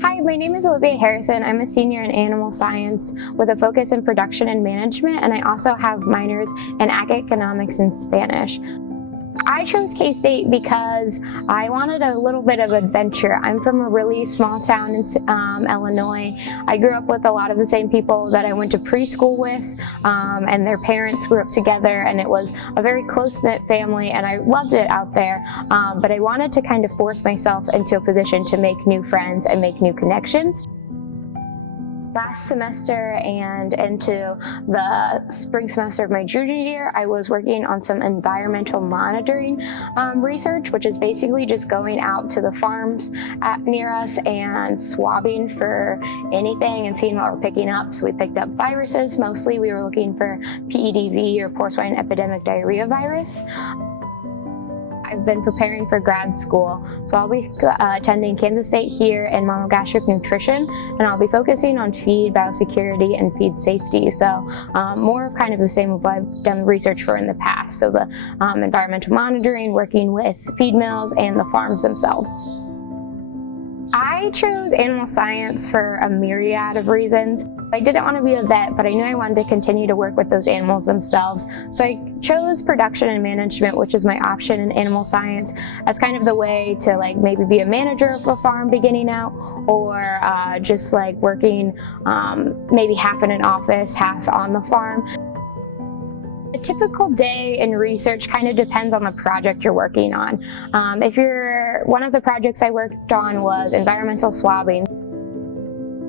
Hi, my name is Olivia Harrison. I'm a senior in animal science with a focus in production and management, and I also have minors in ag economics and Spanish. I chose K-State because I wanted a little bit of adventure. I'm from a really small town in Illinois. I grew up with a lot of the same people that I went to preschool with, and their parents grew up together, and it was a very close-knit family, and I loved it out there. But I wanted to kind of force myself into a position to make new friends and make new connections. Last semester and into the spring semester of my junior year, I was working on some environmental monitoring research, which is basically just going out to the farms near us and swabbing for anything and seeing what we're picking up. So we picked up viruses. Mostly we were looking for PEDV, or porcine swine epidemic diarrhea virus. I've been preparing for grad school, so I'll be attending Kansas State here in monogastric nutrition, and I'll be focusing on feed biosecurity and feed safety. So more of kind of the same of what I've done research for in the past. So the environmental monitoring, working with feed mills and the farms themselves. I chose animal science for a myriad of reasons. I didn't want to be a vet, but I knew I wanted to continue to work with those animals themselves. So I chose production and management, which is my option in animal science, as kind of the way to maybe be a manager of a farm beginning out, or just working maybe half in an office, half on the farm. A typical day in research kind of depends on the project you're working on. One of the projects I worked on was environmental swabbing.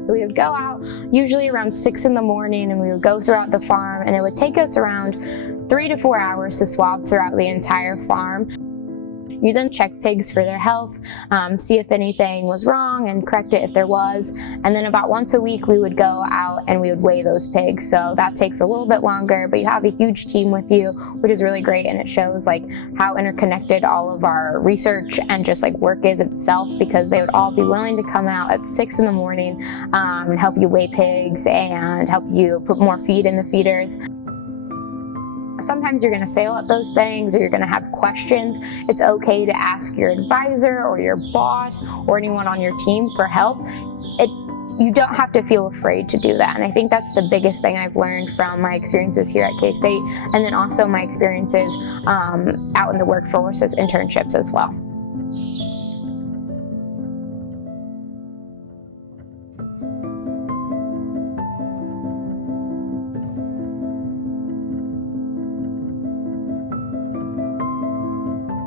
We would go out usually around 6 in the morning, and we would go throughout the farm, and it would take us around 3 to 4 hours to swab throughout the entire farm. You then check pigs for their health, see if anything was wrong and correct it if there was. And then about once a week we would go out and we would weigh those pigs. So that takes a little bit longer, but you have a huge team with you, which is really great. And it shows how interconnected all of our research and just work is itself, because they would all be willing to come out at 6 in the morning and help you weigh pigs and help you put more feed in the feeders. Sometimes you're going to fail at those things, or you're going to have questions. It's okay to ask your advisor or your boss or anyone on your team for help. You don't have to feel afraid to do that. And I think that's the biggest thing I've learned from my experiences here at K-State, and then also my experiences out in the workforce as internships as well.